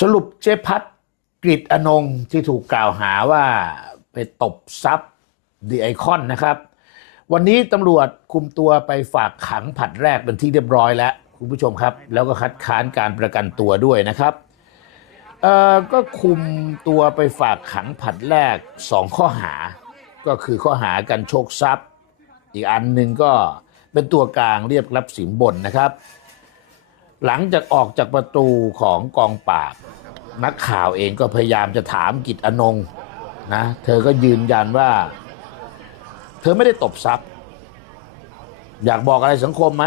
สรุปเจ๊พัดกริดอนงที่ถูกกล่าวหาว่าไปตบทรัพย์ดีไอคอนนะครับ วันนี้ตำรวจคุมตัวไปฝากขังผัดแรกเป็นที่เรียบร้อยแล้ว คุณผู้ชมครับ แล้วก็คัดค้านการประกันตัวด้วยนะครับเอ่อก็คุมตัวไปฝากขังผัดแรกสองข้อหา ก็คือข้อหากันโชคทรัพย์ อีกอันหนึ่งก็เป็นตัวกลางเรียกรับสินบนนะครับ หลังจากออกจากประตูของกองปราบ นักข่าวเองก็พยายามจะถามกิจอนงนะเธอก็ยืนยันว่า เธอไม่ได้ตบทรัพย์ อยากบอกอะไรสังคมไหม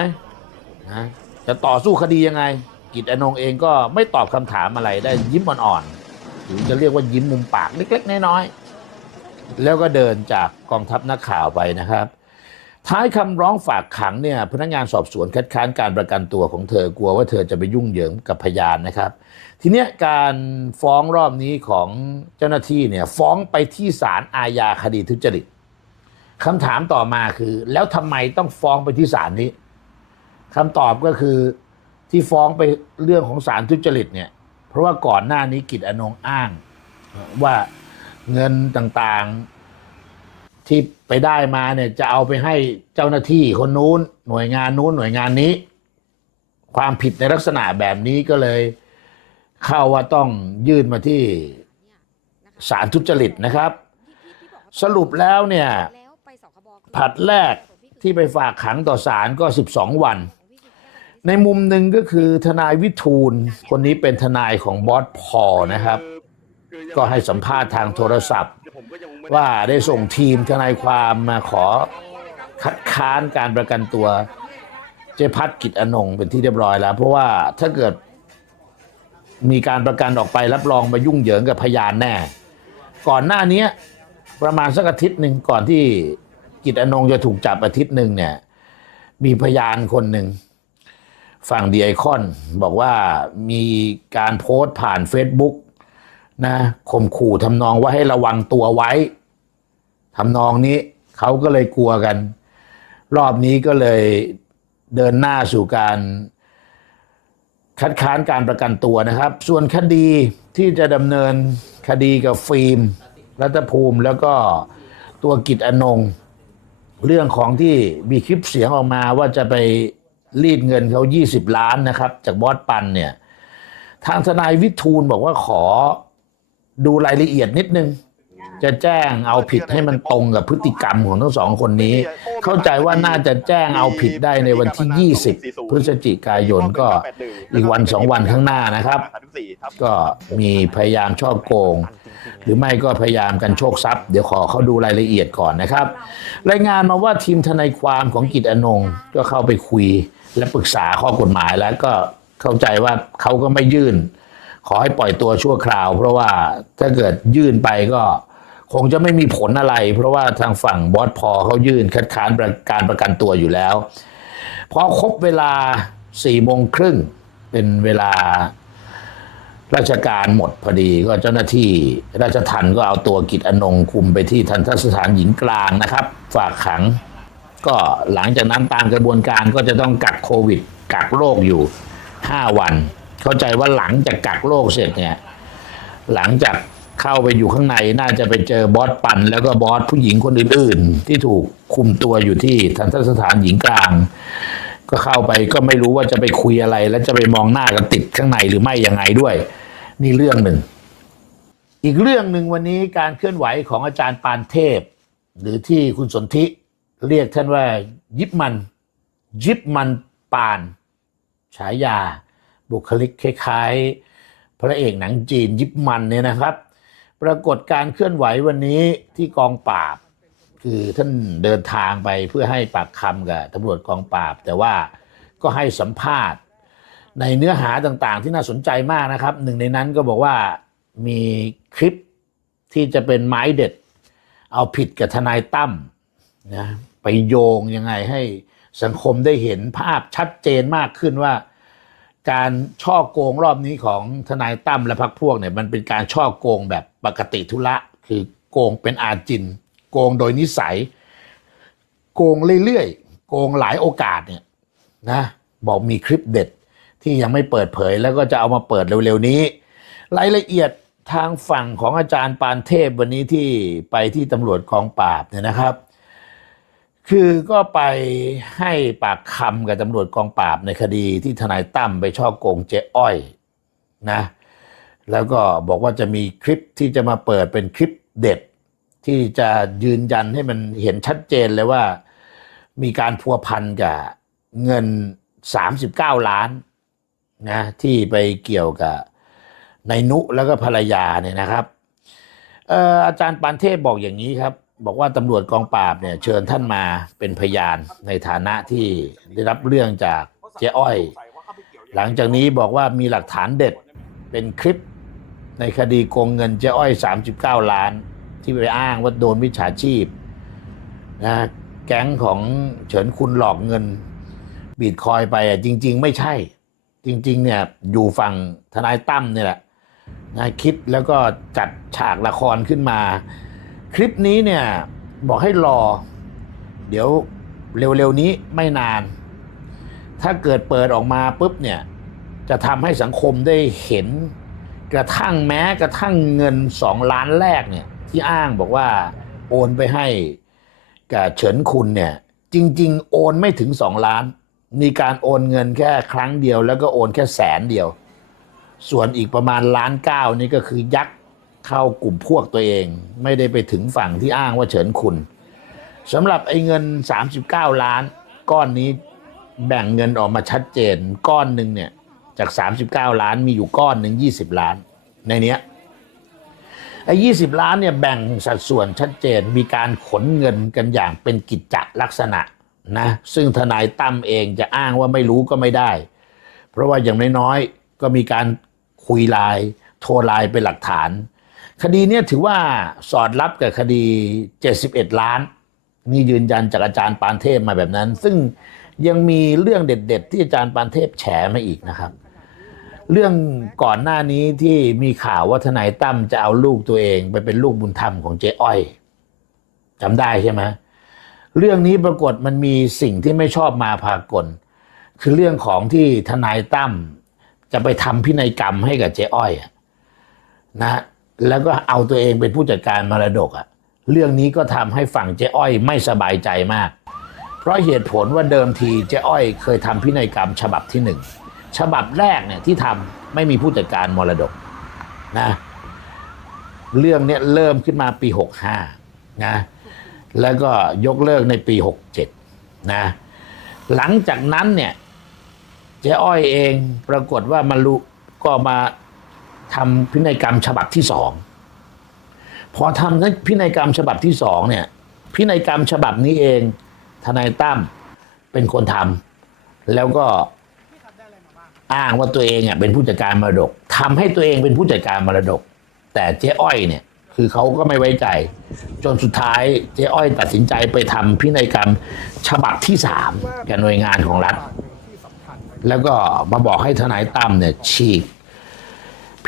นะจะต่อสู้คดียังไง กิจอนงเองก็ไม่ตอบคำถามอะไรได้ยิ้มอ่อนๆหรือจะเรียกว่ายิ้มมุมปากเล็กๆน้อยๆแล้วก็เดินจากกองทัพนักข่าวไปนะครับ ท้ายคำร้องฝากขังเนี่ยพนักงานสอบสวนคัดค้านการประกันตัวของเธอกลัวว่าเธอจะไปยุ่งเหยิงกับพยานนะครับ ทีเนี้ยการฟ้องรอบนี้ของเจ้าหน้าที่เนี่ยฟ้องไปที่ศาลอาญาคดีทุจริตคำถามต่อมาคือ แล้วทำไมต้องฟ้องไปที่ศาลนี้คำตอบก็คือที่ฟ้องไปเรื่องของศาลทุจริตเนี่ยเพราะว่าก่อนหน้านี้กิจอนงอ้างว่าเงินต่างๆ ที่ไปได้มาเนี่ยจะเอาไปให้เจ้าหน้าที่คนนู้น หน่วยงานนู้นหน่วยงานนี้ ความผิดในลักษณะแบบนี้ก็เลย เข้าว่าต้องยื่นมาที่ศาลทุจริตนะครับ สรุปแล้วเนี่ยผัดแรกที่ไปฝากขังต่อศาลก็ 12 วัน ในมุมหนึ่งก็คือทนายวิทูล คนนี้เป็นทนายของบอสพอนะครับ ก็ให้สัมภาษณ์ทางโทรศัพท์ ว่าได้ส่งทีมทนายความมาขอคัดค้านการประกันตัวเจ๊พัดกิจอนงเป็นที่เรียบร้อยแล้ว เพราะว่าถ้าเกิดมีการประกันออกไปรับรองมายุ่งเหยิงกับพยานแน่ ก่อนหน้านี้ประมาณสักอาทิตย์หนึ่งก่อนที่กิจอนงจะถูกจับอาทิตย์หนึ่งเนี่ย มีพยานคนหนึ่งฝั่งดีไอคอน บอกว่ามีการโพสต์ผ่าน Facebook นะข่มขู่ทำนองว่าให้ระวังตัวไว้ ทำนองนี้เขาก็เลยกลัวกัน รอบนี้ก็เลยเดินหน้าสู่การคัดค้านการประกันตัวนะครับ ส่วนคดีที่จะดำเนินคดีกับฟิล์ม รัตภูมิแล้วก็ตัวกิจอนง เรื่องของที่มีคลิปเสียงออกมาว่าจะไปรีดเงินเขา 20 ล้านนะครับ จากบอสปันเนี่ย ทางทนายวิทูลบอกว่าขอดูรายละเอียดนิดนึง จะแจ้งเอาผิดให้มันตรงกับพฤติกรรมของทั้งสองคนนี้ เข้าใจว่าน่าจะแจ้งเอาผิดได้ในวันที่ 20 พฤศจิกายนก็อีกวันสองวันข้างหน้านะครับ ก็มีพยายามช่อโกง หรือไม่ก็พยายามกันโชคทรัพย์ เดี๋ยวขอเขาดูรายละเอียดก่อนนะครับ รายงานมาว่าทีมทนายความของกิจอนงก็เข้าไปคุยและปรึกษาข้อกฎหมายแล้วก็เข้าใจว่าเขาก็ไม่ยื่น ขอให้ปล่อยตัวชั่วคราว เพราะว่าถ้าเกิดยื่นไปก็ คงจะไม่มีผลอะไร เพราะว่าทางฝั่งบอสพอเขายื่นคัดค้านประการประกันตัวอยู่แล้วพอครบเวลาสี่โมงครึ่งเป็นเวลาราชการหมดพอดีก็เจ้าหน้าที่ราชทันก็เอาตัวกิจอนงค์คุมไปที่ทันทสถานหญิงกลางนะครับ ฝากขัง ก็หลังจากนั้นตามกระบวนการก็จะต้องกักโควิด กักโรคอยู่ 5 วัน เข้าใจว่าหลังจากกักโรคเสร็จเนี่ย หลังจาก เข้าไปอยู่ข้างในน่าจะไปเจอบอสปันแล้วก็บอสผู้หญิงคนอื่นๆ ที่ถูกคุมตัวอยู่ที่ทันทสถานหญิงกลาง ก็เข้าไปก็ไม่รู้ว่าจะไปคุยอะไร แล้วจะไปมองหน้ากันติดข้างในหรือไม่ยังไงด้วย นี่เรื่องหนึ่ง อีกเรื่องหนึ่งวันนี้การเคลื่อนไหวของอาจารย์ปานเทพ หรือที่คุณสนธิเรียกท่านว่า ยิบมันยิบมันปานฉายา บุคลิกคล้ายๆพระเอกหนังจีนยิบมันเนี่ยนะครับ ปรากฏการเคลื่อนไหววันนี้ที่กองปราบ คือท่านเดินทางไปเพื่อให้ปากคำกับตำรวจกองปราบ แต่ว่าก็ให้สัมภาษณ์ ในเนื้อหาต่างๆ ที่น่าสนใจมากนะครับ หนึ่งในนั้นก็บอกว่ามีคลิปที่จะเป็นไม้เด็ด เอาผิดกับทนายตั้มนะไปโยงยังไงให้สังคมได้เห็นภาพชัดเจนมากขึ้นว่า การช่อโกงรอบนี้ของทนายตั้มและพรรคพวกเนี่ยมันเป็นการช่อโกงแบบปกติธุระ คือโกงเป็นอาจิน โกงโดยนิสัย โกงเรื่อยๆ โกงหลายโอกาสเนี่ยนะบอกมีคลิปเด็ดที่ยังไม่เปิดเผยแล้วก็จะเอามาเปิดเร็วๆนี้ รายละเอียดทางฝั่งของอาจารย์ปานเทพวันนี้ที่ไปที่ตำรวจกองปราบเนี่ยนะครับ คือก็ไปให้ปากคำกับตำรวจกองปราบในคดีที่ทนายตั้มไปช่อโกงเจ๊อ้อยนะแล้วก็บอกว่าจะมีคลิปที่จะมาเปิดเป็นคลิปเด็ด ที่จะยืนยันให้มันเห็นชัดเจนเลยว่า มีการพัวพันกับเงิน 39 ล้านนะที่ไปเกี่ยวกับนายนุแล้วก็ภรรยาเนี่ยนะครับอออาจารย์ปานเทพบอกอย่างนี้ครับ บอกว่าตำรวจกองปราบเนี่ยเชิญท่านมาเป็นพยานในฐานะที่ได้รับเรื่องจากเจ๊อ้อย หลังจากนี้บอกว่ามีหลักฐานเด็ดเป็นคลิปในคดีโกงเงินเจ๊อ้อย 39 ล้าน ที่ไปอ้างว่าโดนวิชาชีพนะแก๊งของเฉินคุณหลอกเงินบีดคอยไปอะจริง ๆ ไม่ใช่ จริง ๆ เนี่ยอยู่ฝั่งทนายตั้มเนี่ยแหละนะคิดแล้วก็จัดฉากละครขึ้นมา คลิปนี้เนี่ยบอกให้รอ เดี๋ยวเร็วๆนี้ไม่นาน ถ้าเกิดเปิดออกมาปุ๊บเนี่ยจะทำให้สังคมได้เห็น กระทั่งแม้กระทั่งเงินสองล้านแรกเนี่ยที่อ้างบอกว่าโอนไปให้กับเฉินคุณเนี่ยจริง ๆ โอนไม่ถึงสองล้าน มีการโอนเงินแค่ครั้งเดียว แล้วก็โอนแค่แสนเดียว ส่วนอีกประมาณล้านเก้านี่ก็คือยักษ เข้ากลุ่มพวกตัวเอง ไม่ได้ไปถึงฝั่งที่อ้างว่าเฉินคุณสำหรับไอ้เงิน 39 ล้าน ก้อนนี้แบ่งเงินออกมาชัดเจน ก้อนหนึ่งเนี่ยจาก 39 ล้านมีอยู่ก้อนหนึ่ง20 ล้าน ในเนี้ยไอ้20ล้านเนี่ยแบ่งสัดส่วนชัดเจนมีการขนเงินกันอย่างเป็นกิจจลักษณะนะซึ่งทนายตั้มเองจะอ้างว่าไม่รู้ก็ไม่ได้ เพราะว่าอย่างน้อยๆก็มีการคุยไลน์โทรไลน์เป็นหลักฐาน คดีเนี้ยถือว่าสอดรับกับคดี 71 ล้าน นี่ยืนยันจากอาจารย์ปานเทพมาแบบนั้น ซึ่งยังมีเรื่องเด็ด ๆ ที่อาจารย์ปานเทพแฉมาอีกนะครับ เรื่องก่อนหน้านี้ที่มีข่าวว่าทนายตั้มจะเอาลูกตัวเองไปเป็นลูกบุญธรรมของเจ๊อ้อยจำได้ใช่ไหมเรื่องนี้ปรากฏมันมีสิ่งที่ไม่ชอบมาพากล คือเรื่องของที่ทนายตั้มจะไปทำพินัยกรรมให้กับเจ๊อ้อยนะ แล้วก็เอาตัวเองเป็นผู้จัดการมรดกอะเรื่องนี้ก็ทำให้ฝั่งเจ๊อ้อยไม่สบายใจมาก เพราะเหตุผลว่าเดิมทีเจ๊อ้อยเคยทำพินัยกรรมฉบับที่หนึ่งฉบับแรกเนี่ยที่ทำไม่มีผู้จัดการมรดกนะเรื่องเนี้ยเริ่มขึ้นมาปี 65นะแล้วก็ยกเลิกในปี 67นะหลังจากนั้นเนี่ยเจ๊อ้อยเองปรากฏว่ามารู้ก็มา ทำพินัยกรรมฉบับที่สองพอทำนั้นพินัยกรรมฉบับที่สองเนี่ย พินัยกรรมฉบับนี้เองทนายตั้มเป็นคนทำแล้วก็อ้างว่าตัวเองอะเป็นผู้จัดการมรดกทำให้ตัวเองเป็นผู้จัดการมรดก แต่เจ๊อ้อยเนี่ย คือเขาก็ไม่ไว้ใจ จนสุดท้ายเจ๊อ้อยตัดสินใจไปทำพินัยกรรมฉบับที่สามกับหน่วยงานของรัฐ แล้วก็มาบอกให้ทนายตั้มเนี่ยฉีก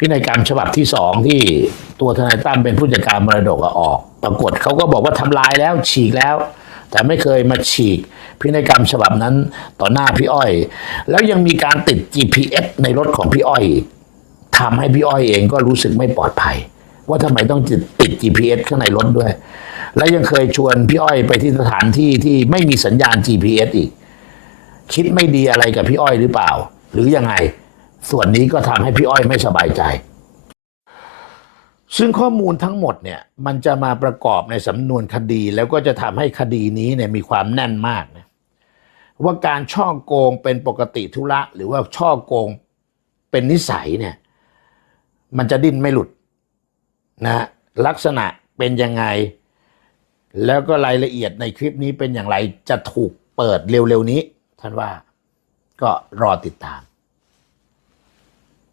พินัยกรรมฉบับที่สองที่ตัวทนายตั้มเป็นผู้จัดการมรดกออก ปรากฏเขาก็บอกว่าทำลายแล้วฉีกแล้ว แต่ไม่เคยมาฉีก พินัยกรรมฉบับนั้นต่อหน้าพี่อ้อย แล้วยังมีการติด GPS ในรถของพี่อ้อยทำให้พี่อ้อยเองก็รู้สึกไม่ปลอดภัย ว่าทำไมต้องติดติด GPS ข้างในรถด้วย และยังเคยชวนพี่อ้อยไปที่สถานที่ที่ไม่มีสัญญาณ GPS อีก คิดไม่ดีอะไรกับพี่อ้อยหรือเปล่า หรือยังไง ส่วนนี้ก็ทำให้พี่อ้อยไม่สบายใจ ซึ่งข้อมูลทั้งหมดเนี่ยมันจะมาประกอบในสำนวนคดีแล้วก็จะทำให้คดีนี้เนี่ยมีความแน่นมากนะว่าการช่อโกงเป็นปกติธุระ หรือว่าช่อโกงเป็นนิสัยเนี่ยมันจะดิ้นไม่หลุดนะลักษณะเป็นยังไง แล้วก็รายละเอียดในคลิปนี้เป็นอย่างไรจะถูกเปิดเร็วๆนี้ ท่านว่าก็รอติดตาม